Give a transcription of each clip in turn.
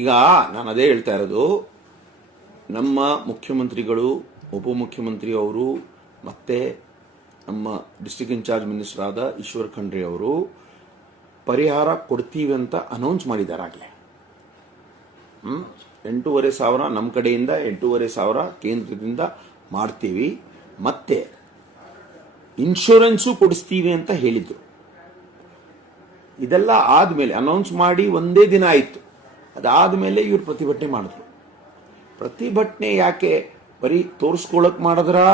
ಈಗ ನಾನು ಅದೇ ಹೇಳ್ತಾ ಇರೋದು, ನಮ್ಮ ಮುಖ್ಯಮಂತ್ರಿಗಳು, ಉಪಮುಖ್ಯಮಂತ್ರಿ ಅವರು, ಮತ್ತೆ ನಮ್ಮ ಡಿಸ್ಟಿಕ್ ಇನ್ಚಾರ್ಜ್ ಮಿನಿಸ್ಟರ್ ಆದ ಈಶ್ವರ್ ಖಂಡ್ರೆ ಅವರು ಪರಿಹಾರ ಕೊಡ್ತೀವಿ ಅಂತ ಅನೌನ್ಸ್ ಮಾಡಿದ್ದಾರೆ ಆಗಲೇ ಎಂಟೂವರೆ ಸಾವಿರ ನಮ್ಮ ಕಡೆಯಿಂದ, ಎಂಟೂವರೆ ಸಾವಿರ ಕೇಂದ್ರದಿಂದ ಮಾಡ್ತೀವಿ. ಮತ್ತೆ ಇನ್ಶೂರೆನ್ಸು ಕೊಡಿಸ್ತೀವಿ ಅಂತ ಹೇಳಿದ್ರು. ಇದೆಲ್ಲ ಆದ್ಮೇಲೆ ಅನೌನ್ಸ್ ಮಾಡಿ ಒಂದೇ ದಿನ ಆಯಿತು. ಅದಾದ್ಮೇಲೆ ಇವ್ರು ಪ್ರತಿಭಟನೆ ಮಾಡಿದ್ರು. ಪ್ರತಿಭಟನೆ ಯಾಕೆ ಬರೀ ತೋರಿಸ್ಕೊಳ್ಳೋಕೆ ಮಾಡಿದ್ರಾ?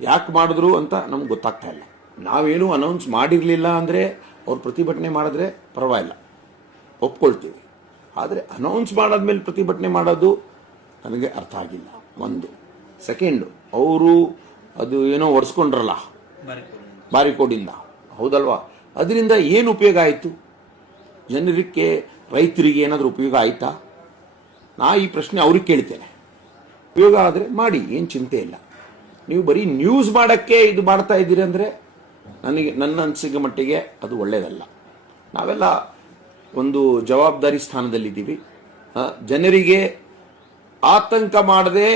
ಯಾಕೆ ಮಾಡಿದ್ರು ಅಂತ ನಮ್ಗೆ ಗೊತ್ತಾಗ್ತಾ ಇಲ್ಲ. ನಾವೇನು ಅನೌನ್ಸ್ ಮಾಡಿರಲಿಲ್ಲ ಅಂದರೆ ಅವ್ರು ಪ್ರತಿಭಟನೆ ಮಾಡಿದ್ರೆ ಪರವಾಗಿಲ್ಲ. ಒಪ್ಕೊಳ್ತೀವಿ. ಆದರೆ ಅನೌನ್ಸ್ ಮಾಡಾದ್ಮೇಲೆ ಪ್ರತಿಭಟನೆ ಮಾಡೋದು ನನಗೆ ಅರ್ಥ ಆಗಿಲ್ಲ. ಒಂದು. ಸೆಕೆಂಡು ಅವರು ಅದು ಏನೋ ಒರೆಸ್ಕೊಂಡ್ರಲ್ಲ? ಬಾರಿಕೋಡಿಂದ. ಹೌದಲ್ವಾ? ಅದರಿಂದ ಏನು ಉಪಯೋಗ ಆಯಿತು? ಜನರಿಗೆ ರೈತರಿಗೆ ಏನಾದರೂ ಉಪಯೋಗ ಆಯ್ತಾ? ನಾ ಈ ಪ್ರಶ್ನೆ ಅವ್ರಿಗೆ ಕೇಳ್ತೇನೆ. ಉಪಯೋಗ ಆದರೆ ಮಾಡಿ, ಏನು ಚಿಂತೆ ಇಲ್ಲ. ನೀವು ಬರೀ ನ್ಯೂಸ್ ಮಾಡೋಕ್ಕೆ ಇದು ಮಾಡ್ತಾ ಇದ್ದೀರಿ ಅಂದರೆ ನನಗೆ, ನನ್ನ ಅನಿಸಿಕೆ ಮಟ್ಟಿಗೆ ಅದು ಒಳ್ಳೆಯದಲ್ಲ ನಾವೆಲ್ಲ ಒಂದು ಜವಾಬ್ದಾರಿ ಸ್ಥಾನದಲ್ಲಿದ್ದೀವಿ. ಜನರಿಗೆ ಆತಂಕ ಮಾಡದೆ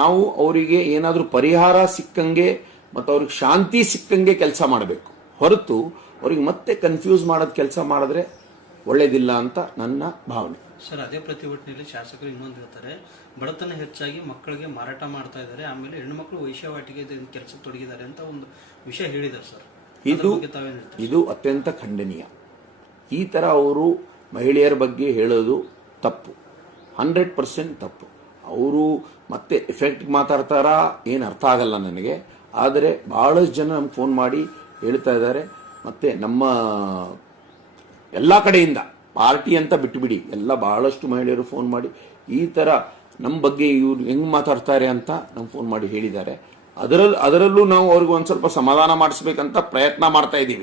ನಾವು ಅವರಿಗೆ ಏನಾದರೂ ಪರಿಹಾರ ಸಿಕ್ಕಂಗೆ ಮತ್ತು ಅವ್ರಿಗೆ ಶಾಂತಿ ಸಿಕ್ಕಂಗೆ ಕೆಲಸ ಮಾಡಬೇಕು. ಹೊರತು ಅವ್ರಿಗೆ ಮತ್ತೆ ಕನ್ಫ್ಯೂಸ್ ಮಾಡೋದು ಕೆಲಸ ಮಾಡಿದ್ರೆ ಒಳ್ಳೇದಿಲ್ಲ ಅಂತ ನನ್ನ ಭಾವನೆ. ಸರ್ ಅದೇ ಪ್ರತಿಭಟನೆಯಲ್ಲಿ ಶಾಸಕರು ಇನ್ನೊಂದು ಹೇಳ್ತಾರೆ ಬಡತನ ಹೆಚ್ಚಾಗಿ ಮಕ್ಕಳಿಗೆ ಮಾರಾಟ ಮಾಡ್ತಾ ಇದ್ದಾರೆ ಆಮೇಲೆ ಹೆಣ್ಣುಮಕ್ಕಳು ವೈಶ್ಯವಾಟಿಕೆ ಕೆಲಸ ತೊಡಗಿದ್ದಾರೆ ಅಂತ ಒಂದು ವಿಷಯ ಹೇಳಿದ್ದಾರೆ ಸರ್. ಇದು ಇದು ಅತ್ಯಂತ ಖಂಡನೀಯ. ಈ ಥರ ಅವರು ಮಹಿಳೆಯರ ಬಗ್ಗೆ ಹೇಳೋದು ತಪ್ಪು. ಹಂಡ್ರೆಡ್ ಪರ್ಸೆಂಟ್ ತಪ್ಪು. ಅವರು ಮತ್ತೆ ಎಫೆಕ್ಟ್ ಮಾತಾಡ್ತಾರಾ ಏನು ಅರ್ಥ ಆಗಲ್ಲ ನನಗೆ. ಆದರೆ ಬಹಳಷ್ಟು ಜನ ನಮ್ಗೆ ಫೋನ್ ಮಾಡಿ ಹೇಳ್ತಾ ಇದ್ದಾರೆ. ಮತ್ತೆ ನಮ್ಮ ಎಲ್ಲ ಕಡೆಯಿಂದ. ಪಾರ್ಟಿ ಅಂತ ಬಿಟ್ಟುಬಿಡಿ ಎಲ್ಲ ಬಹಳಷ್ಟು ಮಹಿಳೆಯರು ಫೋನ್ ಮಾಡಿ, ಈ ಥರ ನಮ್ಮ ಬಗ್ಗೆ ಇವ್ರು ಹೆಂಗೆ ಮಾತಾಡ್ತಾರೆ ಅಂತ ನಮ್ಗೆ ಫೋನ್ ಮಾಡಿ ಹೇಳಿದ್ದಾರೆ. ಅದರಲ್ಲಿ ಅದರಲ್ಲೂ ನಾವು ಅವ್ರಿಗೆ ಒಂದು ಸ್ವಲ್ಪ ಸಮಾಧಾನ ಮಾಡಿಸ್ಬೇಕಂತ ಪ್ರಯತ್ನ ಮಾಡ್ತಾ ಇದ್ದೀವಿ.